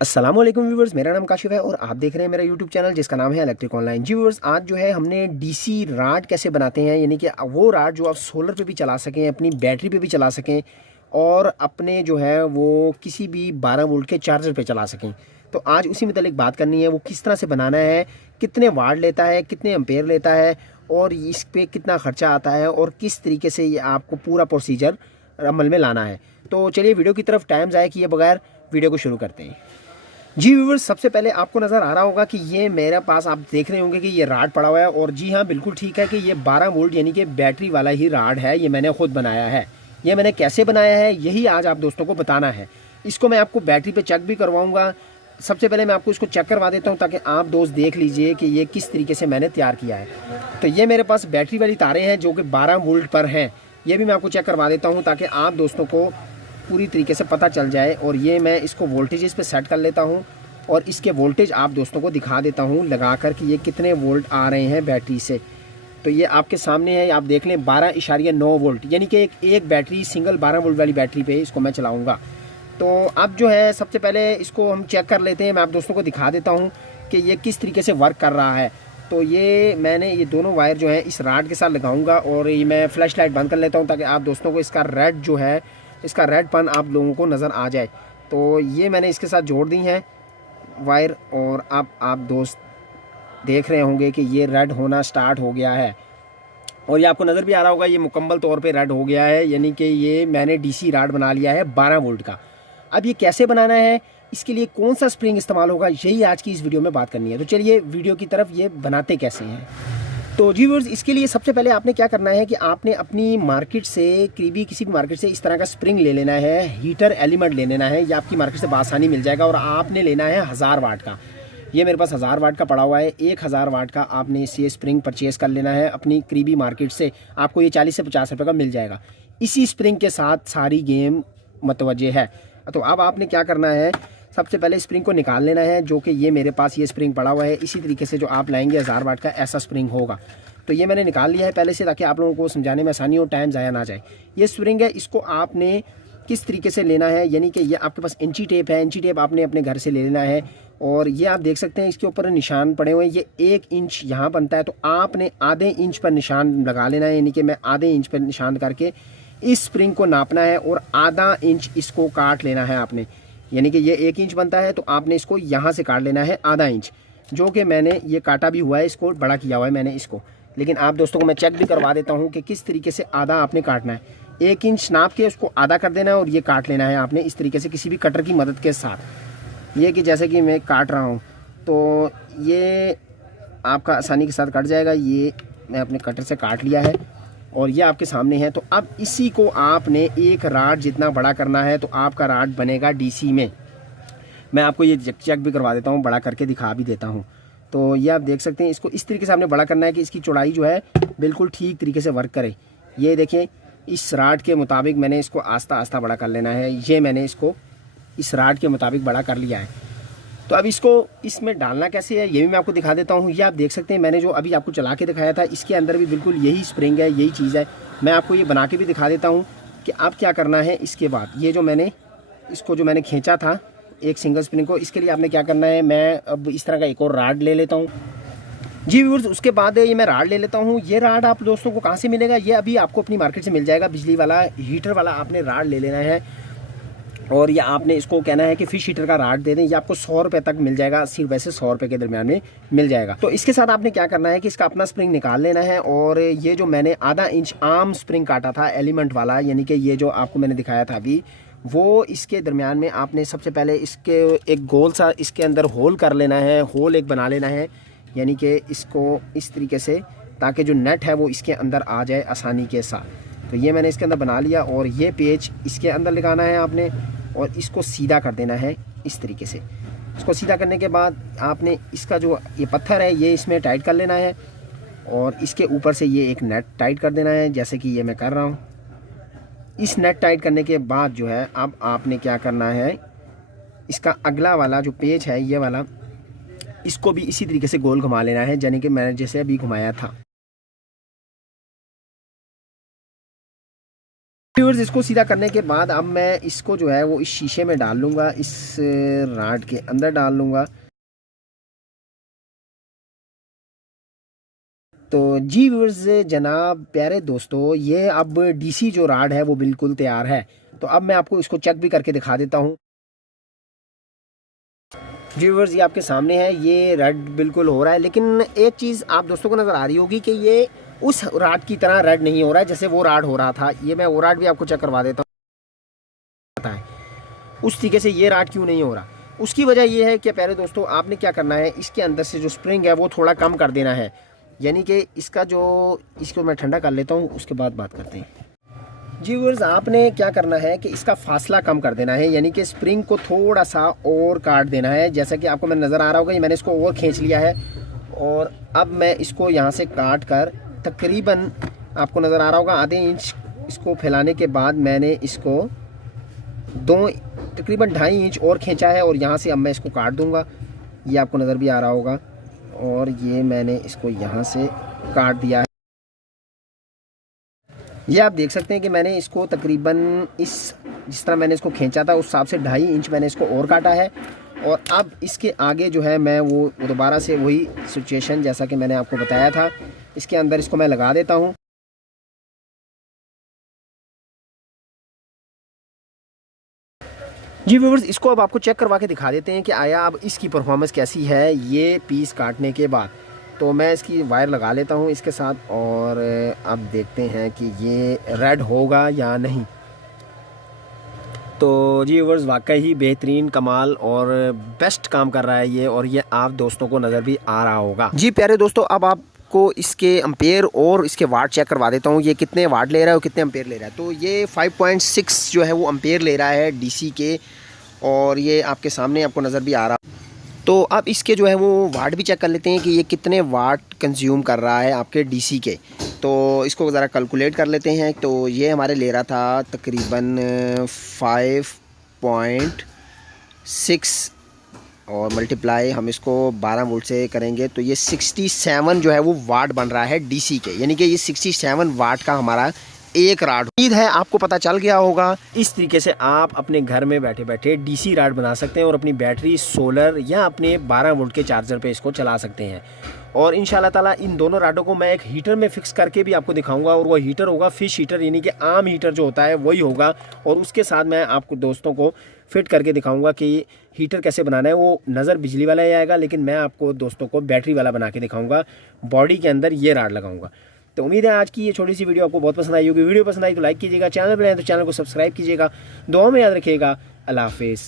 अस्सलामुअलैकुम व्यूवर्स, मेरा नाम काशिफ है और आप देख रहे हैं मेरा यूट्यूब चैनल जिसका नाम है इलेक्ट्रिक ऑनलाइन। जी व्यूवर्स, आज जो है हमने डीसी राड कैसे बनाते हैं, यानी कि वो राड जो आप सोलर पे भी चला सकें, अपनी बैटरी पे भी चला सकें और अपने जो है वो किसी भी 12 वोल्ट के चार्जर पे चला सकें। तो आज उसी मुतालिक बात करनी है, वो किस तरह से बनाना है, कितने वाट लेता है, कितने एम्पेयर लेता है और इस पर कितना ख़र्चा आता है और किस तरीके से ये आपको पूरा प्रोसीजर अमल में लाना है। तो चलिए वीडियो की तरफ टाइम ज़ाया किए बगैर वीडियो को शुरू करते हैं। जी व्यूवर्स, सबसे पहले आपको नज़र आ रहा होगा कि ये मेरे पास आप देख रहे होंगे कि ये राड पड़ा हुआ है और जी हाँ, बिल्कुल ठीक है कि ये 12 वोल्ट यानी कि बैटरी वाला ही राड है। ये मैंने खुद बनाया है। ये मैंने कैसे बनाया है यही आज आप दोस्तों को बताना है। इसको मैं आपको बैटरी पे चेक भी करवाऊँगा। सबसे पहले मैं आपको इसको चेक करवा देता हूँ ताकि आप दोस्त देख लीजिए कि ये किस तरीके से मैंने तैयार किया है। तो ये मेरे पास बैटरी वाली तारें हैं जो कि 12 वोल्ट पर हैं। ये भी मैं आपको चेक करवा देता हूँ ताकि आप दोस्तों को पूरी तरीके से पता चल जाए। और ये मैं इसको वोल्टेज पे सेट कर लेता हूँ और इसके वोल्टेज आप दोस्तों को दिखा देता हूँ लगा कर कि ये कितने वोल्ट आ रहे हैं बैटरी से। तो ये आपके सामने है, आप देख लें 12.9 वोल्ट, यानी कि एक बैटरी सिंगल 12 वोल्ट वाली बैटरी पे इसको मैं चलाऊँगा। तो अब जो है सबसे पहले इसको हम चेक कर लेते हैं। मैं आप दोस्तों को दिखा देता हूँ कि ये किस तरीके से वर्क कर रहा है। तो ये मैंने ये दोनों वायर जो है इस राड के साथ लगाऊंगा और ये मैं फ्लैश लाइट बंद कर लेता हूँ ताकि आप दोस्तों को इसका रेड जो है, इसका रेडपन आप लोगों को नज़र आ जाए। तो ये मैंने इसके साथ जोड़ दी हैं वायर और अब आप दोस्त देख रहे होंगे कि ये रेड होना स्टार्ट हो गया है और ये आपको नज़र भी आ रहा होगा ये मुकम्मल तौर पे रेड हो गया है, यानी कि ये मैंने डीसी राड बना लिया है 12 वोल्ट का। अब ये कैसे बनाना है, इसके लिए कौन सा स्प्रिंग इस्तेमाल होगा, यही आज की इस वीडियो में बात करनी है। तो चलिए वीडियो की तरफ, ये बनाते कैसे हैं। तो जी व्यूअर्स, इसके लिए सबसे पहले आपने क्या करना है कि आपने अपनी मार्केट से, करीबी किसी भी मार्केट से इस तरह का स्प्रिंग ले लेना है, हीटर एलिमेंट ले लेना है। ये आपकी मार्केट से बआसानी मिल जाएगा और आपने लेना है 1000 वाट का। ये मेरे पास 1000 वाट का पड़ा हुआ है। 1000 वाट का आपने ये स्प्रिंग परचेज कर लेना है अपनी करीबी मार्केट से। आपको ये 40 से 50 रुपये का मिल जाएगा। इसी स्प्रिंग के साथ सारी गेम मतवजह है। तो अब आपने क्या करना है, सबसे पहले स्प्रिंग को निकाल लेना है, जो कि ये मेरे पास ये स्प्रिंग पड़ा हुआ है। इसी तरीके से जो आप लाएंगे 1000 वाट का ऐसा स्प्रिंग होगा। तो ये मैंने निकाल लिया है पहले से ताकि आप लोगों को समझाने में आसानी हो, टाइम ज़ाया ना जाए। ये स्प्रिंग है, इसको आपने किस तरीके से लेना है, यानी कि ये आपके पास इंची टेप है, इंची टेप आपने अपने घर से ले लेना है। और ये आप देख सकते हैं इसके ऊपर निशान पड़े हुए हैं, ये 1 इंच यहाँ बनता है। तो आपने आधे इंच पर निशान लगा लेना है, यानी कि मैं आधे इंच पर निशान करके इस स्प्रिंग को नापना है और आधा इंच इसको काट लेना है आपने। यानी कि ये 1 इंच बनता है तो आपने इसको यहाँ से काट लेना है आधा इंच, जो कि मैंने ये काटा भी हुआ है, इसको बड़ा किया हुआ है मैंने इसको। लेकिन आप दोस्तों को मैं चेक भी करवा देता हूँ कि किस तरीके से आधा आपने काटना है। 1 इंच नाप के उसको आधा कर देना है और ये काट लेना है आपने इस तरीके से किसी भी कटर की मदद के साथ। ये कि जैसे कि मैं काट रहा हूँ तो ये आपका आसानी के साथ कट जाएगा। ये मैं अपने कटर से काट लिया है और ये आपके सामने है। तो अब इसी को आपने एक राड जितना बड़ा करना है, तो आपका राड बनेगा डीसी में। मैं आपको ये चेक भी करवा देता हूँ, बड़ा करके दिखा भी देता हूँ। तो ये आप देख सकते हैं, इसको इस तरीके से आपने बड़ा करना है कि इसकी चौड़ाई जो है बिल्कुल ठीक तरीके से वर्क करे। ये देखें, इस राड के मुताबिक मैंने इसको आस्ता आस्ता बड़ा कर लेना है। ये मैंने इसको इस राड के मुताबिक बड़ा कर लिया है। तो अब इसको इसमें डालना कैसे है ये भी मैं आपको दिखा देता हूँ। ये आप देख सकते हैं, मैंने जो अभी आपको चला के दिखाया था, इसके अंदर भी बिल्कुल यही स्प्रिंग है, यही चीज़ है। मैं आपको ये बना के भी दिखा देता हूँ कि अब क्या करना है। इसके बाद ये जो मैंने इसको जो मैंने खींचा था एक सिंगल स्प्रिंग को, इसके लिए आपने क्या करना है, मैं अब इस तरह का एक और राड ले लेता हूँ। जी व्यूअर्स, उसके बाद ये मैं राड ले लेता हूँ। ये राड आप दोस्तों को कहाँ से मिलेगा, ये अभी आपको अपनी मार्केट से मिल जाएगा। बिजली वाला हीटर वाला आपने राड ले लेना है और ये आपने इसको कहना है कि फिश हीटर का राड दे दें। ये आपको 100 रुपये तक मिल जाएगा, 80 रुपये से 100 रुपये के दरमियान में मिल जाएगा। तो इसके साथ आपने क्या करना है कि इसका अपना स्प्रिंग निकाल लेना है और ये जो मैंने आधा इंच आम स्प्रिंग काटा था एलिमेंट वाला, यानी कि ये जो आपको मैंने दिखाया था अभी, वो इसके दरमियान में आपने सबसे पहले इसके एक गोल सा इसके अंदर होल कर लेना है, होल एक बना लेना है, यानी कि इसको इस तरीके से ताकि जो नेट है वो इसके अंदर आ जाए आसानी के साथ। तो ये मैंने इसके अंदर बना लिया और ये पेच इसके अंदर लगाना है आपने और इसको सीधा कर देना है इस तरीके से। इसको सीधा करने के बाद आपने इसका जो ये पत्थर है ये इसमें टाइट कर लेना है और इसके ऊपर से ये एक नेट टाइट कर देना है, जैसे कि ये मैं कर रहा हूँ। इस नेट टाइट करने के बाद जो है अब आपने क्या करना है, इसका अगला वाला जो पेज है ये वाला, इसको भी इसी तरीके से गोल घुमा लेना है, यानी कि मैंने जैसे अभी घुमाया था। व्यूअर्स इसको सीधा करने के बाद अब मैं इसको जो है वो इस शीशे में डाल लूँगा, इस राड के अंदर डाल लूँगा। तो जी व्यूअर्स जनाब प्यारे दोस्तों, ये अब डीसी जो राड है वो बिल्कुल तैयार है। तो अब मैं आपको इसको चेक भी करके दिखा देता हूँ। व्यूअर्स ये आपके सामने है, ये रेड बिल्कुल हो रहा है, लेकिन एक चीज़ आप दोस्तों को नज़र आ रही होगी कि ये उस राड की तरह रेड नहीं हो रहा है जैसे वो राड हो रहा था। ये मैं वो राड भी आपको चेक करवा देता हूँ उस तरीके से ये राड क्यों नहीं हो रहा। उसकी वजह ये है कि प्यारे दोस्तों आपने क्या करना है, इसके अंदर से जो स्प्रिंग है वो थोड़ा कम कर देना है, यानी कि इसका जो, इसको मैं ठंडा कर लेता हूँ उसके बाद बात करते हैं। जी व्यूअर्स आपने क्या करना है कि इसका फासला कम कर देना है, यानी कि स्प्रिंग को थोड़ा सा और काट देना है। जैसा कि आपको मैं नज़र आ रहा होगा, ये मैंने इसको और खींच लिया है और अब मैं इसको यहाँ से काट कर तकरीबन आपको नज़र आ रहा होगा आधे इंच इसको फैलाने के बाद मैंने इसको तकरीबन 2.5 इंच और खींचा है और यहाँ से अब मैं इसको काट दूँगा। ये आपको नज़र भी आ रहा होगा और ये मैंने इसको यहाँ से काट दिया है। ये आप देख सकते हैं कि मैंने इसको तकरीबन जिस तरह मैंने इसको खींचा था उस हिसाब से 2.5 इंच मैंने इसको और काटा है। और अब इसके आगे जो है मैं वो दोबारा से वही सिचुएशन जैसा कि मैंने आपको बताया था, इसके अंदर इसको मैं लगा देता हूँ। जी व्यूअर्स इसको अब आपको चेक करवा के दिखा देते हैं कि आया अब इसकी परफॉर्मेंस कैसी है ये पीस काटने के बाद। तो मैं इसकी वायर लगा लेता हूँ इसके साथ और अब देखते हैं कि ये रेड होगा या नहीं। तो जी व्यूअर्स वाकई ही बेहतरीन कमाल और बेस्ट काम कर रहा है ये, और ये आप दोस्तों को नज़र भी आ रहा होगा। जी प्यारे दोस्तों अब आपको इसके एम्पेयर और इसके वाट चेक करवा देता हूँ, ये कितने वाट ले रहा है और कितने एम्पेयर ले रहा है। तो ये 5.6 जो है वो एम्पेयर ले रहा है डीसी के, और ये आपके सामने आपको नज़र भी आ रहा। तो अब इसके जो है वो वाट भी चेक कर लेते हैं कि ये कितने वाट कंज्यूम कर रहा है आपके डीसी के। तो इसको ज़रा कैलकुलेट कर लेते हैं। तो ये हमारे ले रहा था तकरीबन 5.6 और मल्टीप्लाई हम इसको 12 वोल्ट से करेंगे तो ये 67 जो है वो वाट बन रहा है डीसी के, यानी कि ये 67 वाट का हमारा एक राड। उम्मीद है आपको पता चल गया होगा। इस तरीके से आप अपने घर में बैठे बैठे डीसी राड बना सकते हैं और अपनी बैटरी सोलर या अपने 12 वोल्ट के चार्जर पे इसको चला सकते हैं। और इंशाल्लाह ताला इन दोनों राडों को मैं एक हीटर में फिक्स करके भी आपको दिखाऊंगा, और वो हीटर होगा फिश हीटर, यानी कि आम हीटर जो होता है वही होगा। और उसके साथ मैं आपको दोस्तों को फिट करके दिखाऊंगा कि हीटर कैसे बनाना है। वो नज़र बिजली वाला ही आएगा, लेकिन मैं आपको दोस्तों को बैटरी वाला बना के दिखाऊंगा। बॉडी के अंदर ये राड लगाऊंगा। तो उम्मीद है आज की ये छोटी सी वीडियो आपको बहुत पसंद आई होगी। वीडियो पसंद आई तो लाइक कीजिएगा, चैनल पर आए तो चैनल को सब्सक्राइब कीजिएगा। दुआ में याद रखिएगा। अल्लाह हाफिज़।